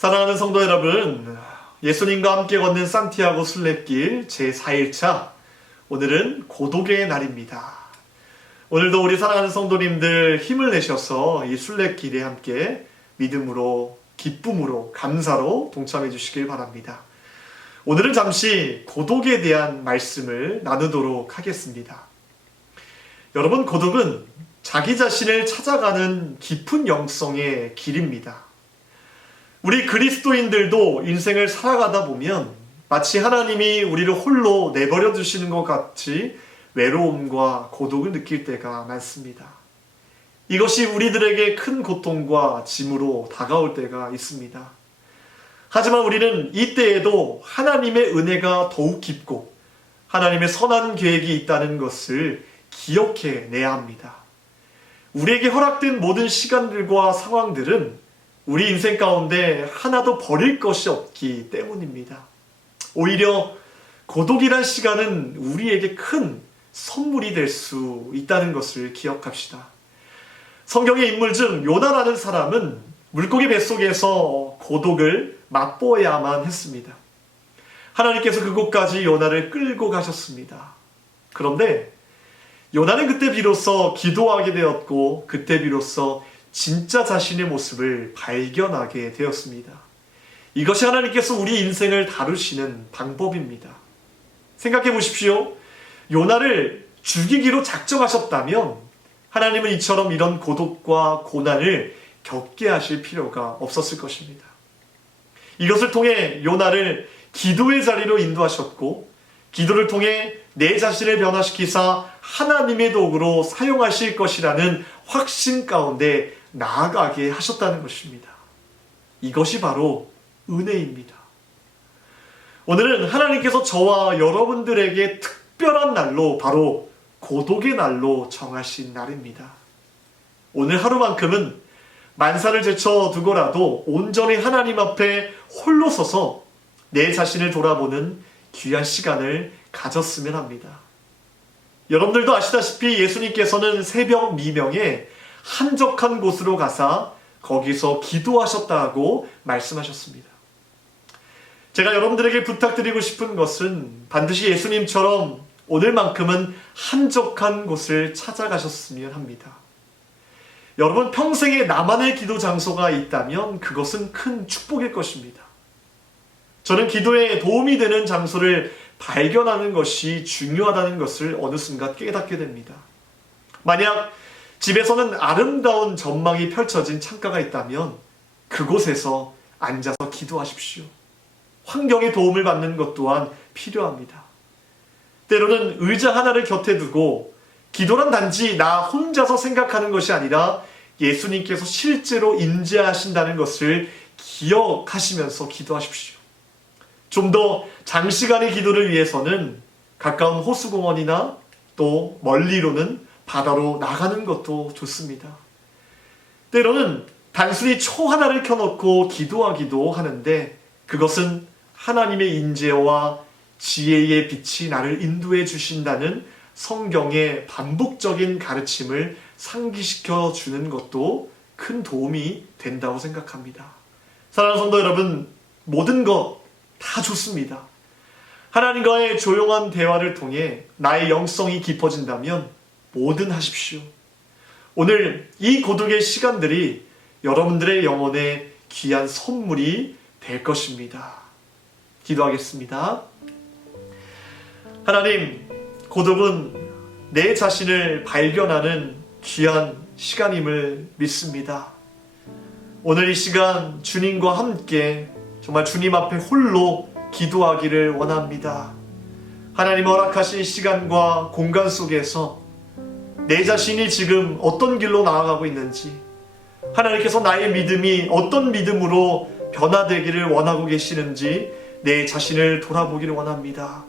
사랑하는 성도 여러분, 예수님과 함께 걷는 산티아고 순례길 제4일차, 오늘은 고독의 날입니다. 오늘도 우리 사랑하는 성도님들 힘을 내셔서 이 순례길에 함께 믿음으로, 기쁨으로, 감사로 동참해 주시길 바랍니다. 오늘은 잠시 고독에 대한 말씀을 나누도록 하겠습니다. 여러분, 고독은 자기 자신을 찾아가는 깊은 영성의 길입니다. 우리 그리스도인들도 인생을 살아가다 보면 마치 하나님이 우리를 홀로 내버려 두시는 것 같이 외로움과 고독을 느낄 때가 많습니다. 이것이 우리들에게 큰 고통과 짐으로 다가올 때가 있습니다. 하지만 우리는 이때에도 하나님의 은혜가 더욱 깊고 하나님의 선한 계획이 있다는 것을 기억해내야 합니다. 우리에게 허락된 모든 시간들과 상황들은 우리 인생 가운데 하나도 버릴 것이 없기 때문입니다. 오히려 고독이란 시간은 우리에게 큰 선물이 될 수 있다는 것을 기억합시다. 성경의 인물 중 요나라는 사람은 물고기 뱃속에서 고독을 맛보아야만 했습니다. 하나님께서 그곳까지 요나를 끌고 가셨습니다. 그런데 요나는 그때 비로소 기도하게 되었고 그때 비로소 진짜 자신의 모습을 발견하게 되었습니다. 이것이 하나님께서 우리 인생을 다루시는 방법입니다. 생각해 보십시오. 요나를 죽이기로 작정하셨다면 하나님은 이처럼 이런 고독과 고난을 겪게 하실 필요가 없었을 것입니다. 이것을 통해 요나를 기도의 자리로 인도하셨고 기도를 통해 내 자신을 변화시키사 하나님의 도구로 사용하실 것이라는 확신 가운데 나아가게 하셨다는 것입니다. 이것이 바로 은혜입니다. 오늘은 하나님께서 저와 여러분들에게 특별한 날로 바로 고독의 날로 정하신 날입니다. 오늘 하루만큼은 만사를 제쳐두고라도 온전히 하나님 앞에 홀로 서서 내 자신을 돌아보는 귀한 시간을 가졌으면 합니다. 여러분들도 아시다시피 예수님께서는 새벽 미명에 한적한 곳으로 가사 거기서 기도하셨다고 말씀하셨습니다. 제가 여러분들에게 부탁드리고 싶은 것은 반드시 예수님처럼 오늘만큼은 한적한 곳을 찾아가셨으면 합니다. 여러분, 평생에 나만의 기도 장소가 있다면 그것은 큰 축복일 것입니다. 저는 기도에 도움이 되는 장소를 발견하는 것이 중요하다는 것을 어느 순간 깨닫게 됩니다. 만약 집에서는 아름다운 전망이 펼쳐진 창가가 있다면 그곳에서 앉아서 기도하십시오. 환경의 도움을 받는 것 또한 필요합니다. 때로는 의자 하나를 곁에 두고 기도란 단지 나 혼자서 생각하는 것이 아니라 예수님께서 실제로 임재하신다는 것을 기억하시면서 기도하십시오. 좀 더 장시간의 기도를 위해서는 가까운 호수공원이나 또 멀리로는 바다로 나가는 것도 좋습니다. 때로는 단순히 초 하나를 켜놓고 기도하기도 하는데 그것은 하나님의 인재와 지혜의 빛이 나를 인도해 주신다는 성경의 반복적인 가르침을 상기시켜 주는 것도 큰 도움이 된다고 생각합니다. 사랑하는 성도 여러분, 모든 것 다 좋습니다. 하나님과의 조용한 대화를 통해 나의 영성이 깊어진다면 뭐든 하십시오. 오늘 이 고독의 시간들이 여러분들의 영혼에 귀한 선물이 될 것입니다. 기도하겠습니다. 하나님, 고독은 내 자신을 발견하는 귀한 시간임을 믿습니다. 오늘 이 시간 주님과 함께 정말 주님 앞에 홀로 기도하기를 원합니다. 하나님 허락하신 시간과 공간 속에서 내 자신이 지금 어떤 길로 나아가고 있는지, 하나님께서 나의 믿음이 어떤 믿음으로 변화되기를 원하고 계시는지 내 자신을 돌아보기를 원합니다.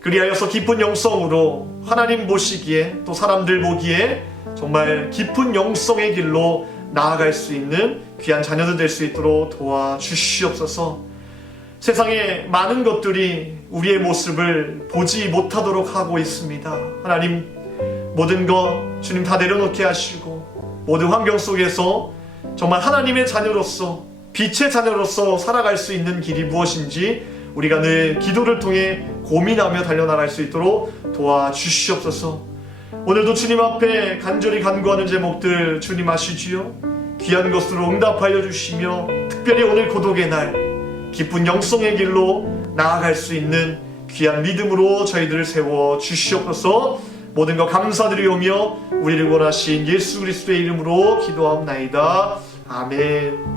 그리하여서 깊은 영성으로 하나님 보시기에 또 사람들 보기에 정말 깊은 영성의 길로 나아갈 수 있는 귀한 자녀들 될 수 있도록 도와주시옵소서. 세상에 많은 것들이 우리의 모습을 보지 못하도록 하고 있습니다. 하나님, 모든 것 주님 다 내려놓게 하시고 모든 환경 속에서 정말 하나님의 자녀로서 빛의 자녀로서 살아갈 수 있는 길이 무엇인지 우리가 늘 기도를 통해 고민하며 달려나갈 수 있도록 도와주시옵소서. 오늘도 주님 앞에 간절히 간구하는 제목들 주님 아시지요? 귀한 것으로 응답하여 주시며 특별히 오늘 고독의 날 기쁜 영성의 길로 나아갈 수 있는 귀한 믿음으로 저희들을 세워 주시옵소서. 모든 것 감사드리오며 우리를 원하신 예수 그리스도의 이름으로 기도하옵나이다. 아멘.